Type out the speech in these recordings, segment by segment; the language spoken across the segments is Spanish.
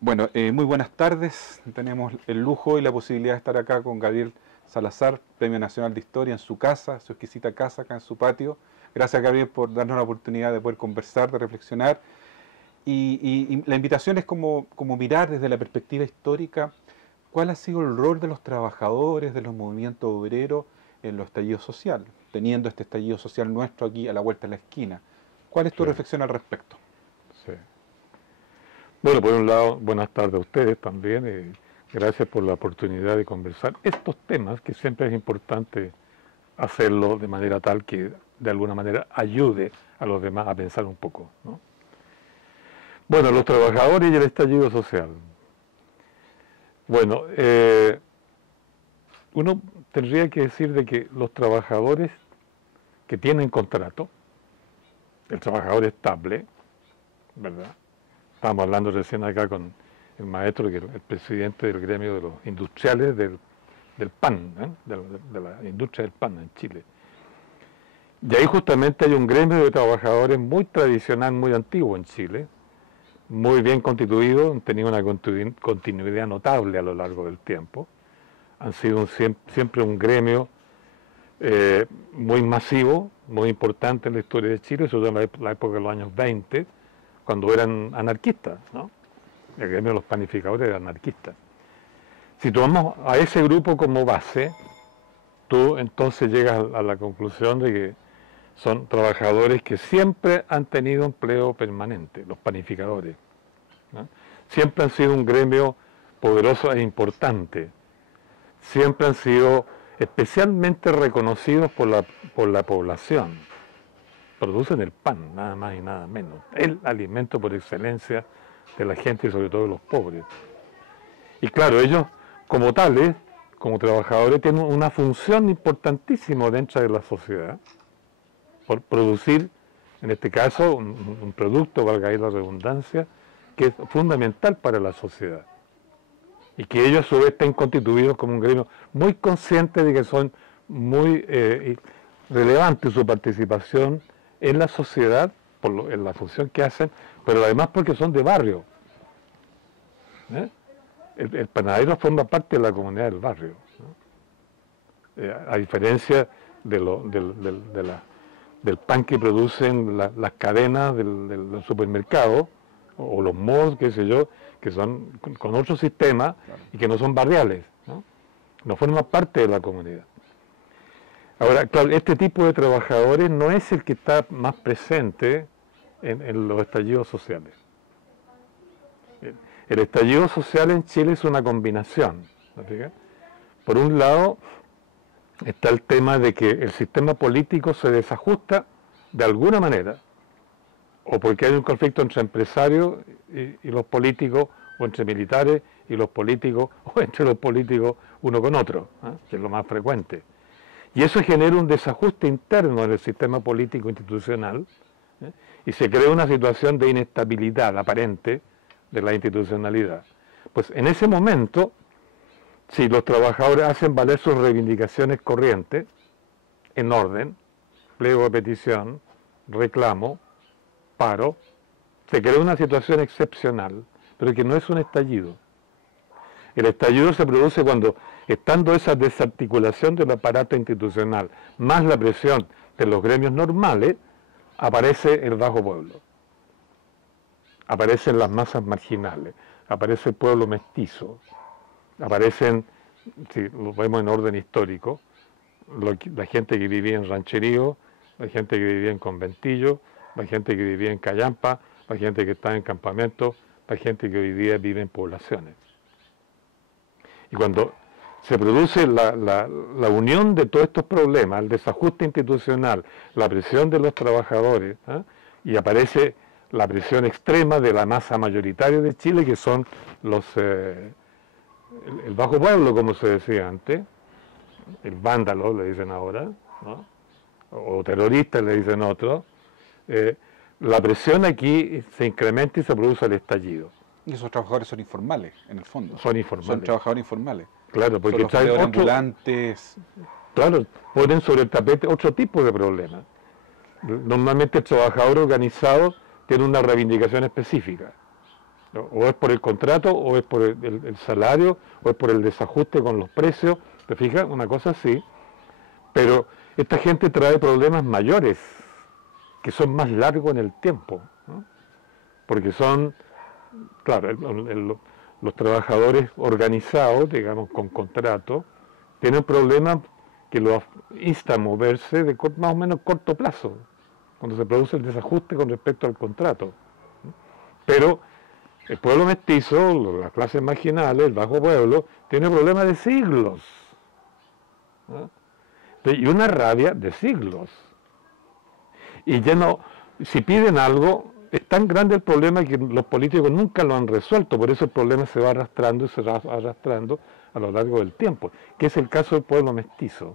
Bueno, muy buenas tardes. Tenemos el lujo y la posibilidad de estar acá con Gabriel Salazar, Premio Nacional de Historia, en su casa, su exquisita casa, acá en su patio. Gracias, Gabriel, por darnos la oportunidad de poder conversar, de reflexionar. Y la invitación es como mirar desde la perspectiva histórica cuál ha sido el rol de los trabajadores, de los movimientos obreros en los estallidos sociales, teniendo este estallido social nuestro aquí a la vuelta de la esquina. ¿Cuál es tu reflexión al respecto? Sí. Bueno, por un lado, buenas tardes a ustedes también. Gracias por la oportunidad de conversar estos temas, que siempre es importante hacerlo de manera tal que de alguna manera ayude a los demás a pensar un poco, ¿no? Bueno, los trabajadores y el estallido social. Bueno, uno tendría que decir de que los trabajadores que tienen contrato, el trabajador estable, ¿verdad? Estábamos hablando recién acá con el maestro, que es el presidente del gremio de los industriales del pan, de la industria del pan en Chile. Y ahí justamente hay un gremio de trabajadores muy tradicional, muy antiguo en Chile, muy bien constituido, han tenido una continuidad notable a lo largo del tiempo. Han sido siempre un gremio muy masivo, muy importante en la historia de Chile, sobre todo en la época de los años 20, cuando eran anarquistas, ¿no? El gremio de los panificadores era anarquista. Si tomamos a ese grupo como base, tú entonces llegas a la conclusión de que son trabajadores que siempre han tenido empleo permanente, los panificadores, ¿no? Siempre han sido un gremio poderoso e importante, siempre han sido especialmente reconocidos por la población. Producen el pan, nada más y nada menos, el alimento por excelencia de la gente y sobre todo de los pobres. Y claro, ellos como tales, como trabajadores, tienen una función importantísima dentro de la sociedad, por producir, en este caso, un producto, valga ahí la redundancia, que es fundamental para la sociedad. Y que ellos a su vez estén constituidos como un gremio muy consciente de que son muy relevantes su participación en la sociedad, en la función que hacen, pero además porque son de barrio. El panadero forma parte de la comunidad del barrio, ¿no? A diferencia del pan que producen las cadenas del supermercado, o los malls, qué sé yo, que son con otro sistema, claro, y que no son barriales, ¿no? No forman parte de la comunidad. Ahora, claro, este tipo de trabajadores no es el que está más presente en los estallidos sociales. El estallido social en Chile es una combinación, ¿no? Por un lado está el tema de que el sistema político se desajusta de alguna manera, o porque hay un conflicto entre empresarios y los políticos, o entre militares y los políticos, o entre los políticos uno con otro, ¿eh? Que es lo más frecuente. Y eso genera un desajuste interno en el sistema político institucional, ¿eh? Y se crea una situación de inestabilidad aparente de la institucionalidad. Pues en ese momento, si los trabajadores hacen valer sus reivindicaciones corrientes, en orden, pliego de petición, reclamo, paro, se crea una situación excepcional, pero que no es un estallido. El estallido se produce cuando, estando esa desarticulación del aparato institucional, más la presión de los gremios normales, aparece el bajo pueblo. Aparecen las masas marginales, aparece el pueblo mestizo, aparecen, si lo vemos en orden histórico, la gente que vivía en rancherío, la gente que vivía en conventillo, la gente que vivía en callampa, la gente que estaba en campamentos, la gente que hoy día vive en poblaciones. Y cuando se produce la unión de todos estos problemas, el desajuste institucional, la presión de los trabajadores, ¿eh? Y aparece la presión extrema de la masa mayoritaria de Chile, que son el bajo pueblo, como se decía antes, el vándalo, le dicen ahora, ¿no? O terroristas, le dicen otros. La presión aquí se incrementa y se produce el estallido. Y esos trabajadores son informales, en el fondo. Son informales. Son trabajadores informales. Claro, Son porque los traen vendedores otro, ambulantes. claro, ponen sobre el tapete otro tipo de problemas. Normalmente el trabajador organizado tiene una reivindicación específica. ¿No? O es por el contrato, o es por el salario, o es por el desajuste con los precios. ¿Te fijas? Una cosa así. Pero esta gente trae problemas mayores, que son más largos en el tiempo, ¿no? Porque son, claro, los trabajadores organizados, digamos, con contrato, tienen problemas que los insta a moverse de más o menos corto plazo, cuando se produce el desajuste con respecto al contrato. Pero el pueblo mestizo, las clases marginales, el bajo pueblo, tiene problemas de siglos, ¿no? Y una rabia de siglos. Y ya no, si piden algo, es tan grande el problema que los políticos nunca lo han resuelto, por eso el problema se va arrastrando y se va arrastrando a lo largo del tiempo, que es el caso del pueblo mestizo.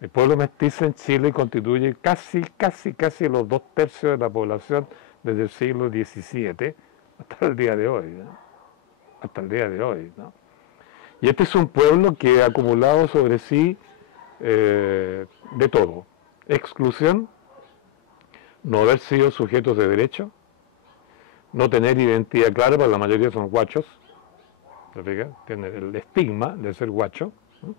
El pueblo mestizo en Chile constituye casi los 2/3 de la población desde el siglo XVII hasta el día de hoy, ¿no? Hasta el día de hoy, ¿no? Y este es un pueblo que ha acumulado sobre sí de todo: exclusión, no haber sido sujetos de derecho, no tener identidad clara, porque la mayoría son guachos, ¿te fijas? Tienen el estigma de ser guacho, ¿no?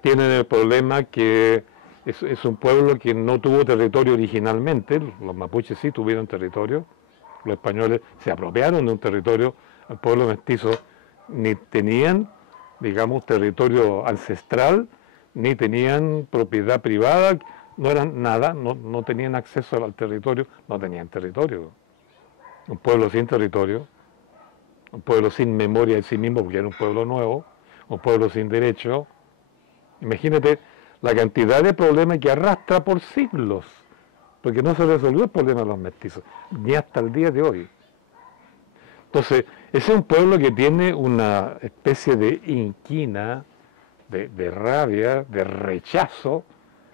Tienen el problema que es un pueblo que no tuvo territorio originalmente. Los mapuches sí tuvieron territorio, los españoles se apropiaron de un territorio, el pueblo mestizo ni tenían, digamos, territorio ancestral, ni tenían propiedad privada, no eran nada, no tenían acceso al territorio, no tenían territorio. Un pueblo sin territorio, un pueblo sin memoria de sí mismo, porque era un pueblo nuevo, un pueblo sin derecho. Imagínate la cantidad de problemas que arrastra por siglos, porque no se resolvió el problema de los mestizos, ni hasta el día de hoy. Entonces, ese es un pueblo que tiene una especie de inquina, de rabia, de rechazo,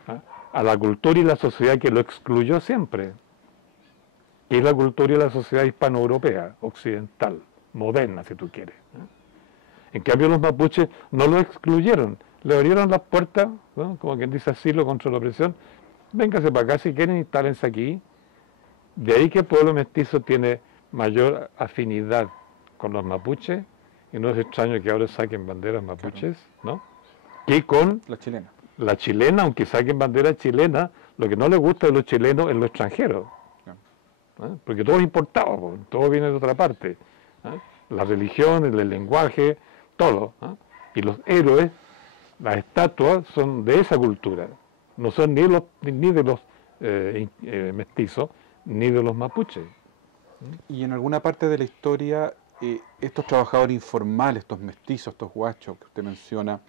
¿ah?, a la cultura y la sociedad que lo excluyó siempre, que es la cultura y la sociedad hispanoeuropea, occidental, moderna, si tú quieres, ¿no? En cambio, los mapuches no lo excluyeron, le abrieron las puertas, ¿no?, como quien dice, asilo contra la opresión. Véngase para acá si quieren, instálense aquí. De ahí que el pueblo mestizo tiene mayor afinidad con los mapuches, y no es extraño que ahora saquen banderas mapuches, ¿no?, que con La chilena. la chilena, aunque saquen banderas chilenas, lo que no les gusta de los chilenos es lo extranjero, ¿no? Porque todo es importado, todo viene de otra parte, ¿no? La religión, el lenguaje, todo, ¿no? Y los héroes, las estatuas, son de esa cultura, no son ni de los mestizos, ni de los mapuches. Y en alguna parte de la historia, estos trabajadores informales, estos mestizos, estos guachos que usted menciona,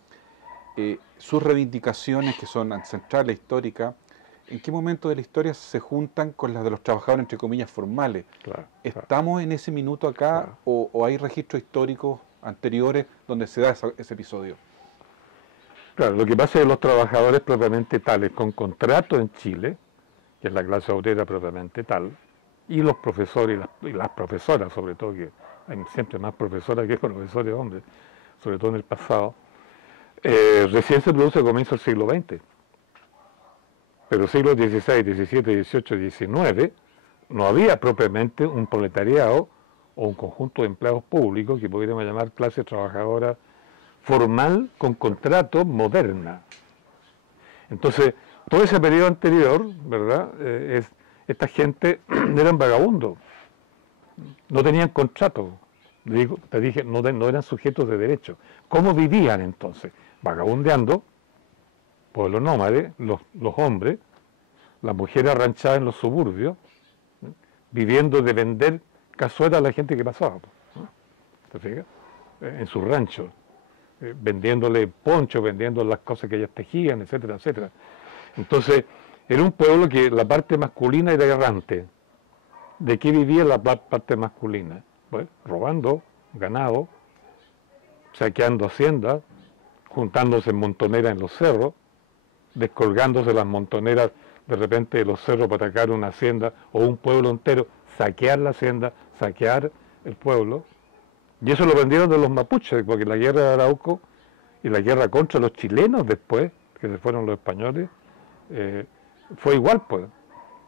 sus reivindicaciones, que son ancestrales, históricas, ¿en qué momento de la historia se juntan con las de los trabajadores, entre comillas, formales? Claro, ¿Estamos en ese minuto acá, claro, o hay registros históricos anteriores donde se da ese episodio? Claro, lo que pasa es que los trabajadores propiamente tales, con contrato en Chile, que es la clase obrera propiamente tal, y los profesores y las profesoras, sobre todo, que hay siempre más profesoras que profesores hombres, sobre todo en el pasado, recién se produce a comienzos del siglo XX. Pero siglos XVI, XVII, XVIII, XIX no había propiamente un proletariado o un conjunto de empleados públicos que pudiéramos llamar clase trabajadora formal con contrato moderna. Entonces, todo ese periodo anterior, ¿verdad?, esta gente eran vagabundos, no tenían contrato. Te dije, no eran sujetos de derecho. ¿Cómo vivían entonces? Vagabundeando, pueblo nómade, los hombres, las mujeres arranchadas en los suburbios, ¿no?, viviendo de vender cazuelas a la gente que pasaba, ¿no?, ¿te fijas?, en sus ranchos, vendiéndole ponchos, vendiendo las cosas que ellas tejían, etcétera, etcétera. Entonces, era un pueblo que la parte masculina era errante. ¿De qué vivía la parte masculina? Bueno, robando ganado, saqueando haciendas, juntándose en montoneras en los cerros, descolgándose las montoneras de repente de los cerros para atacar una hacienda o un pueblo entero, saquear la hacienda, saquear el pueblo, Y eso lo aprendieron de los mapuches, porque la guerra de Arauco y la guerra contra los chilenos después, que se fueron los españoles, fue igual, pues.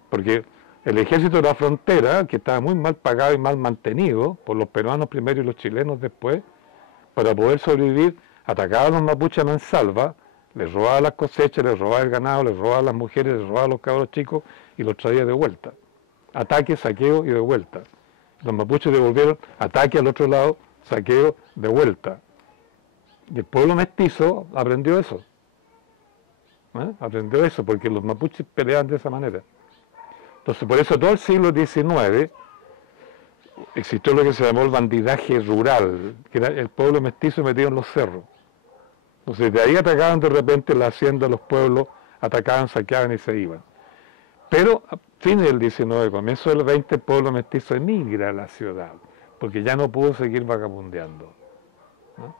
Porque el ejército de la frontera, que estaba muy mal pagado y mal mantenido por los peruanos primero y los chilenos después, para poder sobrevivir, atacaba a los mapuches a mansalva, les robaba las cosechas, les robaba el ganado, les robaba a las mujeres, les robaba a los cabros chicos y los traía de vuelta. Ataque, saqueo y de vuelta. Los mapuches devolvieron ataque al otro lado, saqueo, de vuelta. Y el pueblo mestizo aprendió eso. Aprendió eso porque los mapuches peleaban de esa manera. Entonces, por eso todo el siglo XIX existió lo que se llamó el bandidaje rural, que era el pueblo mestizo metido en los cerros. Entonces, de ahí atacaban de repente la hacienda, los pueblos, atacaban, saqueaban y se iban. Pero a fines del XIX, comienzo del XX, el pueblo mestizo emigra a la ciudad, porque ya no pudo seguir vagabundeando, ¿no?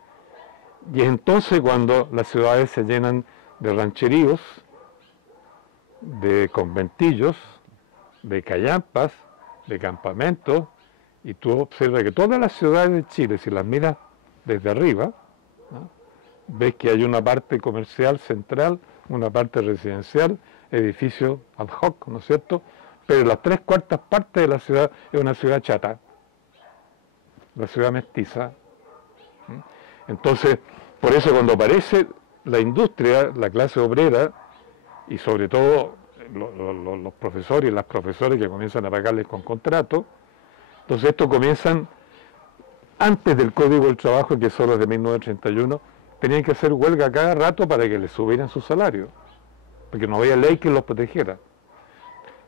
Y es entonces cuando las ciudades se llenan de rancheríos, de conventillos, de callampas, de campamentos, y tú observas que todas las ciudades de Chile, si las miras desde arriba, ¿no?, ves que hay una parte comercial central, una parte residencial, edificios ad hoc, ¿no es cierto? Pero las 3/4 partes de la ciudad es una ciudad chata, la ciudad mestiza. Entonces, por eso cuando aparece la industria, la clase obrera, y sobre todo los profesores y las profesoras que comienzan a pagarles con contrato, entonces estos comienzan, antes del Código del Trabajo, que son los de 1931, tenían que hacer huelga cada rato para que les subieran su salario, porque no había ley que los protegiera.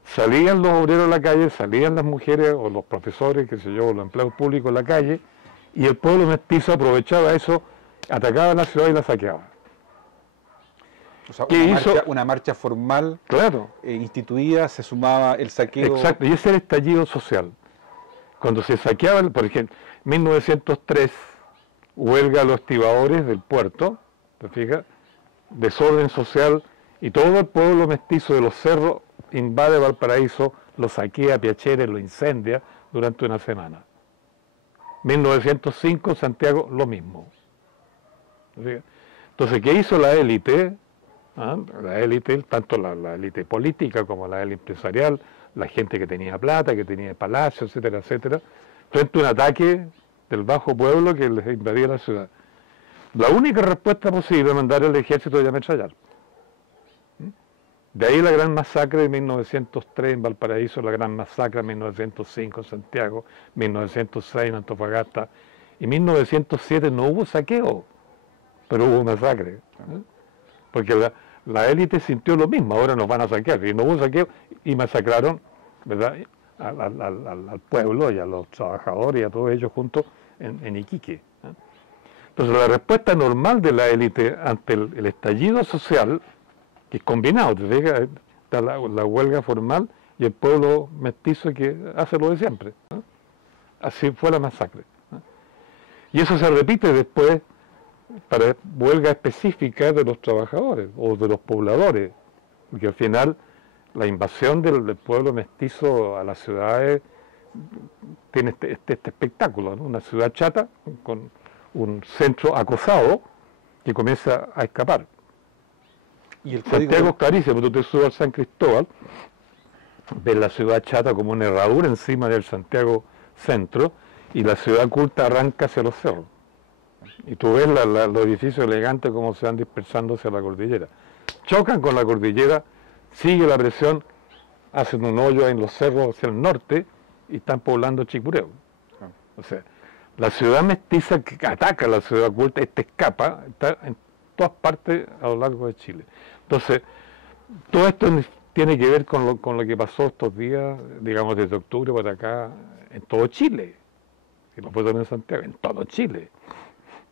Salían los obreros a la calle, salían las mujeres o los profesores, qué sé yo, o los empleados públicos a la calle, y el pueblo mestizo aprovechaba eso, atacaba la ciudad y la saqueaba. O sea, ¿Qué hizo? Una marcha formal, claro, instituida, se sumaba el saqueo. Exacto, y ese era el estallido social. Cuando se saqueaban, por ejemplo, en 1903, huelga a los estibadores del puerto, ¿te fijas? Desorden social, y todo el pueblo mestizo de los cerros invade Valparaíso, lo saquea, Piacere, lo incendia durante una semana. 1905, Santiago, lo mismo. Entonces, ¿qué hizo la élite? La élite, tanto la élite política como la élite empresarial, la gente que tenía plata, que tenía palacios, etcétera, etcétera, frente a un ataque del bajo pueblo que les invadía la ciudad. La única respuesta posible es mandar el ejército y ametrallar. De ahí la gran masacre de 1903 en Valparaíso, la gran masacre de 1905 en Santiago, 1906 en Antofagasta, y 1907 no hubo saqueo, pero hubo masacre. Porque la élite sintió lo mismo, ahora nos van a saquear, y no hubo saqueo, y masacraron, ¿verdad?, al pueblo y a los trabajadores y a todos ellos juntos en Iquique. Entonces la respuesta normal de la élite ante el estallido social, que es combinado, te fijas, está la huelga formal y el pueblo mestizo que hace lo de siempre, ¿no? Así fue la masacre, ¿no? Y eso se repite después para huelga específica de los trabajadores o de los pobladores, porque al final la invasión del pueblo mestizo a las ciudades tiene este espectáculo, ¿no? Una ciudad chata con un centro acosado que comienza a escapar. Y el Santiago es clarísimo, tú te subes al San Cristóbal, ves la ciudad chata como una herradura encima del Santiago Centro, y la ciudad culta arranca hacia los cerros. Y tú ves los edificios elegantes como se van dispersando hacia la cordillera. Chocan con la cordillera, sigue la presión, hacen un hoyo en los cerros hacia el norte y están poblando Chicureo. O sea, la ciudad mestiza que ataca a la ciudad culta, escapa, está en todas partes a lo largo de Chile. Entonces, todo esto tiene que ver con lo que pasó estos días, digamos desde octubre para acá, en todo Chile. Si no fue también en Santiago, en todo Chile.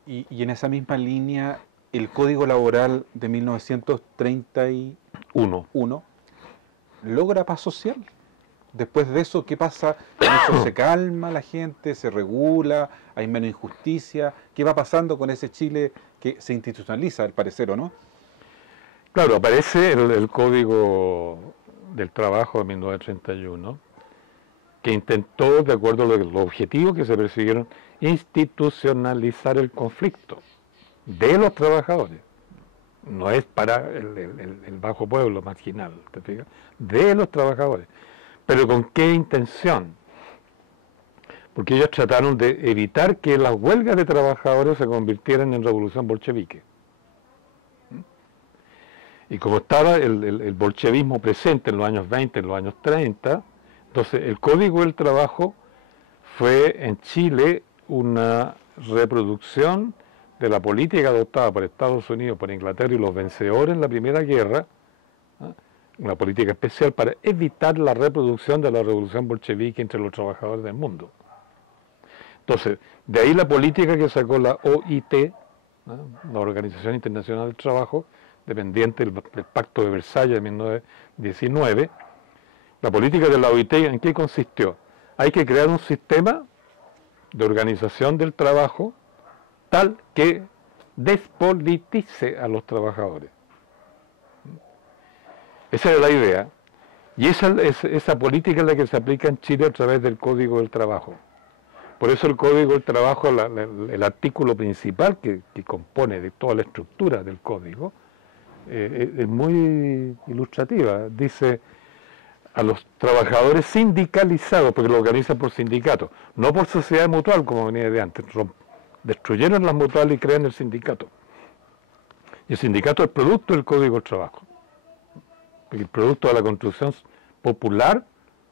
Y en esa misma línea, el Código Laboral de 1931 logra paz social. Después de eso, ¿qué pasa? ¿Eso se calma la gente, se regula, hay menos injusticia? ¿Qué va pasando con ese Chile que se institucionaliza, al parecer, o no? Claro, aparece el Código del Trabajo de 1931, que intentó, de acuerdo a los objetivos que se persiguieron, institucionalizar el conflicto de los trabajadores. No es para el bajo pueblo marginal, ¿te fijas? De los trabajadores. ¿Pero con qué intención? Porque ellos trataron de evitar que las huelgas de trabajadores se convirtieran en revolución bolchevique. Y como estaba el bolchevismo presente en los años 20, en los años 30, entonces el Código del Trabajo fue en Chile una reproducción de la política adoptada por Estados Unidos, por Inglaterra y los vencedores en la Primera Guerra, una política especial para evitar la reproducción de la revolución bolchevique entre los trabajadores del mundo. Entonces, de ahí la política que sacó la OIT, la Organización Internacional del Trabajo, dependiente del Pacto de Versalles de 1919, la política de la OIT, ¿en qué consistió? Hay que crear un sistema de organización del trabajo tal que despolitice a los trabajadores. Esa es la idea. Y esa política es la que se aplica en Chile a través del Código del Trabajo. Por eso el Código del Trabajo, el artículo principal que compone de toda la estructura del Código, es muy ilustrativa. Dice a los trabajadores sindicalizados, porque lo organizan por sindicatos, no por sociedad mutual como venía de antes. Destruyeron las mutuales y crean el sindicato. Y el sindicato es producto del Código del Trabajo. Porque el producto de la construcción popular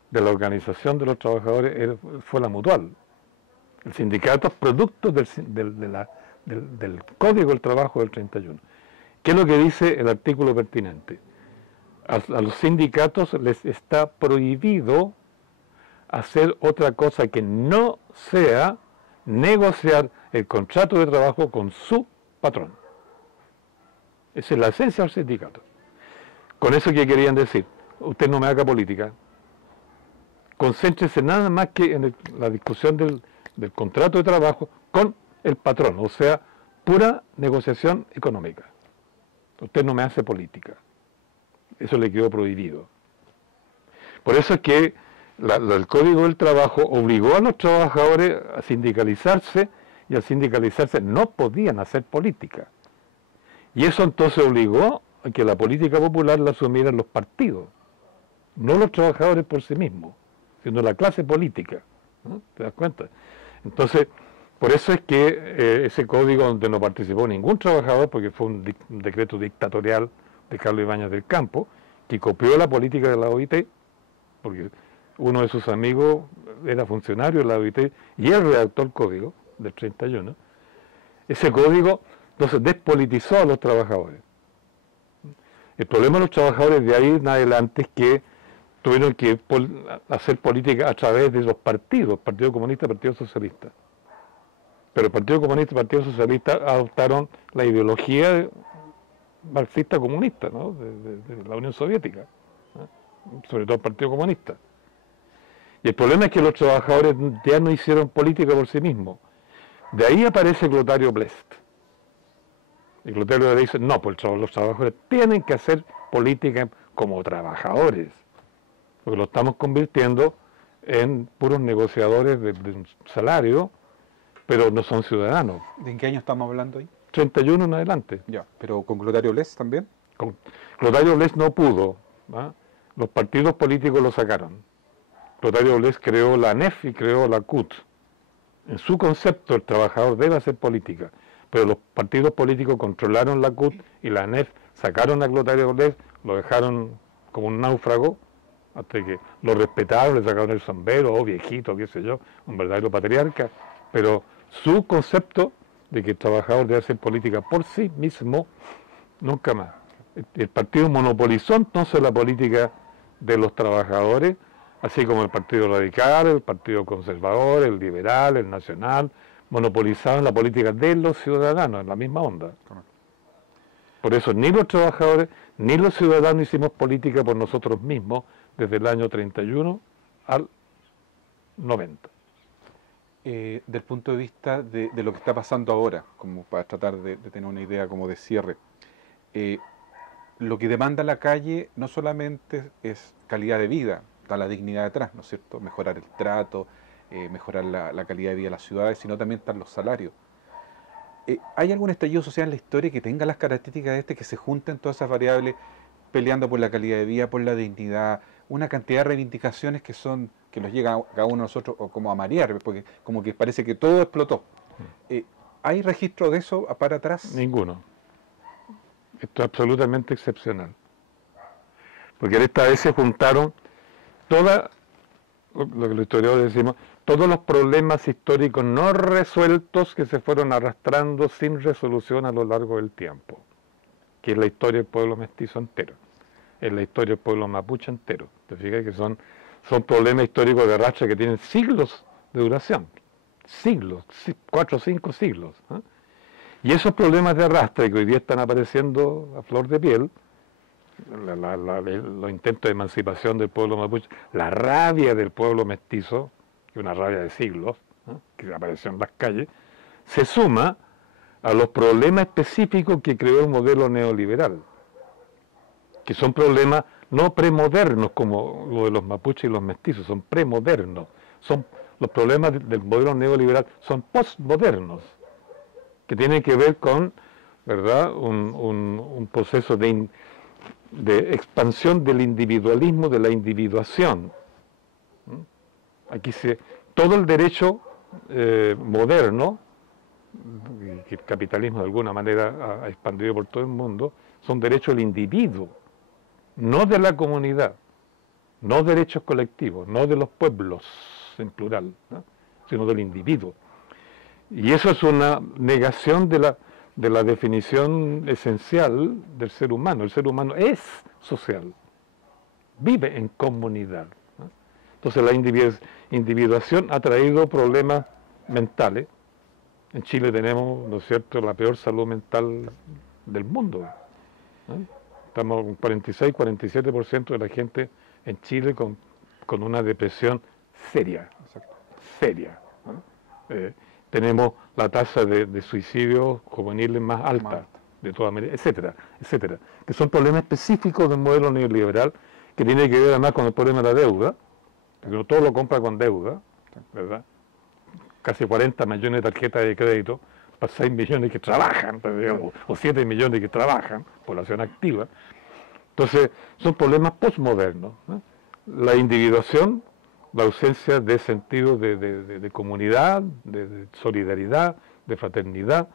de la organización de los trabajadores fue la mutual. El sindicato es producto del Código del Trabajo del 31. ¿Qué es lo que dice el artículo pertinente? A los sindicatos les está prohibido hacer otra cosa que no sea negociar el contrato de trabajo con su patrón. Esa es la esencia del sindicato. Con eso, ¿qué querían decir? Usted no me haga política. Concéntrese nada más que en la discusión del contrato de trabajo con el patrón, o sea, pura negociación económica. Usted no me hace política. Eso le quedó prohibido. Por eso es que el Código del Trabajo obligó a los trabajadores a sindicalizarse, y al sindicalizarse no podían hacer política. Y eso entonces obligó a que la política popular la asumieran los partidos, no los trabajadores por sí mismos, sino la clase política. ¿No? ¿Te das cuenta? Entonces, por eso es que ese código donde no participó ningún trabajador, porque fue un decreto dictatorial de Carlos Ibáñez del Campo, que copió la política de la OIT, porque uno de sus amigos era funcionario de la OIT y él redactó el código del 31. Ese código entonces despolitizó a los trabajadores. El problema de los trabajadores de ahí en adelante es que tuvieron que hacer política a través de los partidos, Partido Comunista y Partido Socialista. Pero el Partido Comunista y el Partido Socialista adoptaron la ideología marxista comunista, ¿no? de la Unión Soviética, ¿no? Sobre todo el Partido Comunista. Y el problema es que los trabajadores ya no hicieron política por sí mismos. De ahí aparece Clotario Blest. Y Clotario le dice, no, pues los trabajadores tienen que hacer política como trabajadores, porque lo estamos convirtiendo en puros negociadores de un salario, pero no son ciudadanos. ¿De en qué año estamos hablando ahí? 31 en adelante. Ya, pero con Clotario Blest también. Clotario Blest no pudo, ¿no? Los partidos políticos lo sacaron. Clotario Blest creó la ANEF y creó la CUT. En su concepto, el trabajador debe hacer política, pero los partidos políticos controlaron la CUT y la ANEF sacaron a Clotario Blest, lo dejaron como un náufrago, hasta que lo respetaron, le sacaron el sombrero, oh viejito, qué sé yo, un verdadero patriarca, pero su concepto de que el trabajador debe hacer política por sí mismo, nunca más. El partido monopolizó entonces la política de los trabajadores, así como el Partido Radical, el Partido Conservador, el Liberal, el Nacional, monopolizaron la política de los ciudadanos, en la misma onda. Por eso ni los trabajadores ni los ciudadanos hicimos política por nosotros mismos desde el año 31 al 90. Del punto de vista de lo que está pasando ahora, como para tratar de tener una idea como de cierre, lo que demanda la calle no solamente es calidad de vida, está la dignidad detrás, ¿no es cierto? Mejorar el trato, mejorar la calidad de vida de las ciudades, sino también están los salarios. ¿Hay algún estallido social en la historia que tenga las características de este, que se junten todas esas variables, peleando por la calidad de vida, por la dignidad, una cantidad de reivindicaciones que nos llega a cada uno de nosotros o como a marear, porque como que parece que todo explotó? ¿Hay registro de eso para atrás? Ninguno. Esto es absolutamente excepcional. Porque esta vez se juntaron todas, lo que los historiadores decimos, todos los problemas históricos no resueltos que se fueron arrastrando sin resolución a lo largo del tiempo, que es la historia del pueblo mestizo entero, es la historia del pueblo mapuche entero. Te fijas que son problemas históricos de arrastre que tienen siglos de duración, siglos, 4 o 5 siglos. Y esos problemas de arrastre que hoy día están apareciendo a flor de piel, los intentos de emancipación del pueblo mapuche, la rabia del pueblo mestizo, que es una rabia de siglos, que apareció en las calles, se suma a los problemas específicos que creó el modelo neoliberal, que son problemas no premodernos como lo de los mapuches y los mestizos, son premodernos. Los problemas del modelo neoliberal son postmodernos, que tienen que ver con, ¿verdad?, un proceso de expansión del individualismo, de la individuación. Aquí todo el derecho moderno, que el capitalismo de alguna manera ha expandido por todo el mundo, son derechos del individuo, no de la comunidad, no derechos colectivos, no de los pueblos en plural, ¿no?, sino del individuo. Y eso es una negación de la definición esencial del ser humano. El ser humano es social, vive en comunidad, ¿no? Entonces la individuación ha traído problemas mentales. En Chile tenemos, ¿no es cierto?, la peor salud mental del mundo, ¿no? Estamos con 46, 47% de la gente en Chile con una depresión seria, seria, ¿no? Tenemos la tasa de suicidios juveniles más alta de toda América, etcétera, etcétera, que son problemas específicos del modelo neoliberal, que tiene que ver además con el problema de la deuda, porque todo lo compra con deuda, ¿verdad? Casi 40 millones de tarjetas de crédito para 6 millones que trabajan, o 7 millones que trabajan, población activa. Entonces, son problemas postmodernos, ¿no? La individuación, la ausencia de sentido de comunidad, de solidaridad, de fraternidad,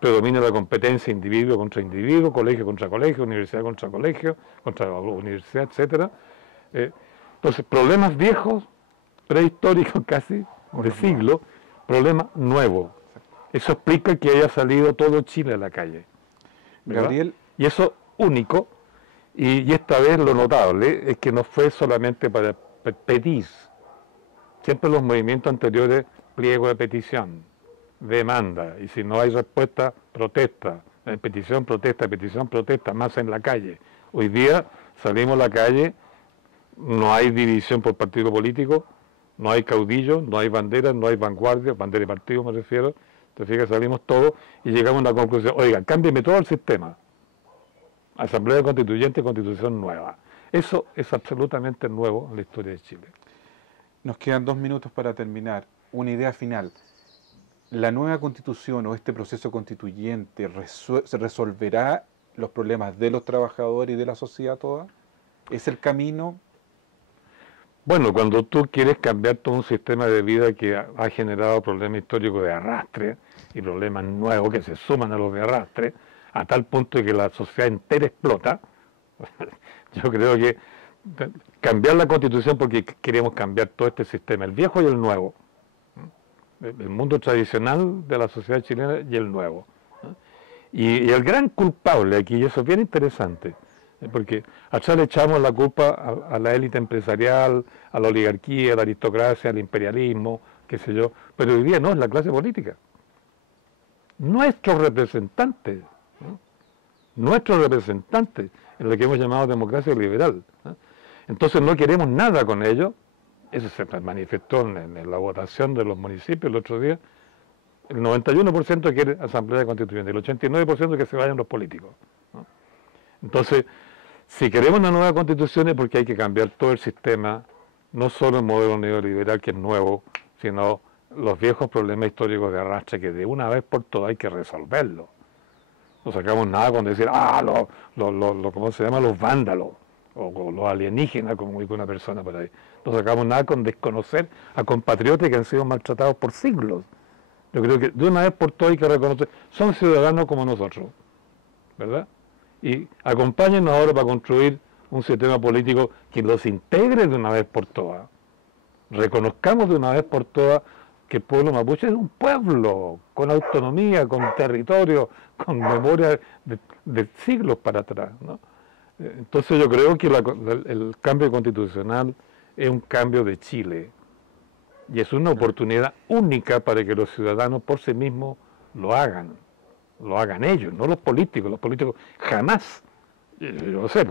predomina la competencia individuo contra individuo, colegio contra colegio, universidad contra colegio, contra universidad, etc. Entonces, problemas viejos, prehistóricos casi, de siglo, problemas nuevos. Eso explica que haya salido todo Chile a la calle, ¿verdad? Gabriel. Y eso único, y esta vez lo notable es que no fue solamente para pedir. Siempre los movimientos anteriores, pliego de petición, demanda, y si no hay respuesta, protesta, petición, protesta, más en la calle. Hoy día salimos a la calle, no hay división por partido político, no hay caudillos, no hay banderas, no hay vanguardia, bandera de partido me refiero. Te fijas, salimos todos y llegamos a una conclusión: oiga, cámbieme todo el sistema. Asamblea Constituyente, Constitución nueva. Eso es absolutamente nuevo en la historia de Chile. Nos quedan 2 minutos para terminar. Una idea final. ¿La nueva Constitución o este proceso constituyente resolverá los problemas de los trabajadores y de la sociedad toda? ¿Es el camino? Bueno, cuando tú quieres cambiar todo un sistema de vida que ha generado problemas históricos de arrastre y problemas nuevos que se suman a los de arrastre, a tal punto de que la sociedad entera explota, yo creo que cambiar la Constitución porque queremos cambiar todo este sistema, el viejo y el nuevo, el mundo tradicional de la sociedad chilena y el nuevo. Y el gran culpable aquí, y eso es bien interesante, porque allá le echamos la culpa a la élite empresarial, a la oligarquía, a la aristocracia, al imperialismo, qué sé yo, pero hoy día no, es la clase política. Nuestros representantes en lo que hemos llamado democracia liberal. Entonces no queremos nada con ellos. Eso se manifestó en la votación de los municipios el otro día. El 91% quiere asamblea constituyente, el 89% que se vayan los políticos, ¿no? Entonces, si queremos una nueva constitución es porque hay que cambiar todo el sistema, no solo el modelo neoliberal que es nuevo, sino los viejos problemas históricos de arrastre que de una vez por todas hay que resolverlos. No sacamos nada con decir, ¿cómo se llama? Los vándalos, o los alienígenas, como dice una persona por ahí. No sacamos nada con desconocer a compatriotas que han sido maltratados por siglos. Yo creo que de una vez por todas hay que reconocer, son ciudadanos como nosotros, ¿verdad? Y acompáñennos ahora para construir un sistema político que los integre de una vez por todas. Reconozcamos de una vez por todas que el pueblo mapuche es un pueblo con autonomía, con territorio, con memoria de siglos para atrás, ¿no? Entonces yo creo que el cambio constitucional es un cambio de Chile y es una oportunidad única para que los ciudadanos por sí mismos lo hagan ellos, no los políticos jamás, yo lo sé,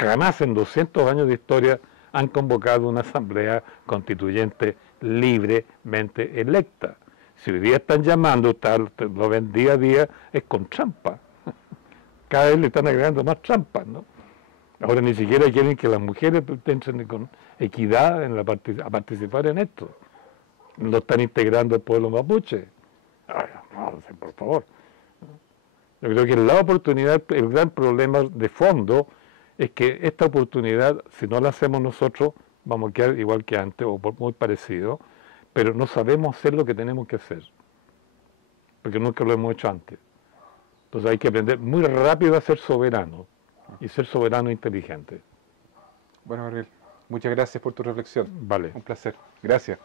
jamás en 200 años de historia han convocado una asamblea constituyente libremente electa. Si hoy día están llamando, lo ven día a día, es con trampa. Cada vez le están agregando más trampas, ¿no? Ahora ni siquiera quieren que las mujeres entren con equidad a participar en esto. Lo están integrando el pueblo mapuche. Ay, no, por favor. Yo creo que la oportunidad, el gran problema de fondo es que esta oportunidad, si no la hacemos nosotros, vamos a quedar igual que antes o muy parecido, pero no sabemos hacer lo que tenemos que hacer, porque nunca lo hemos hecho antes. Entonces hay que aprender muy rápido a ser soberano y ser soberano inteligente. Bueno, Gabriel, muchas gracias por tu reflexión. Vale. Un placer. Gracias.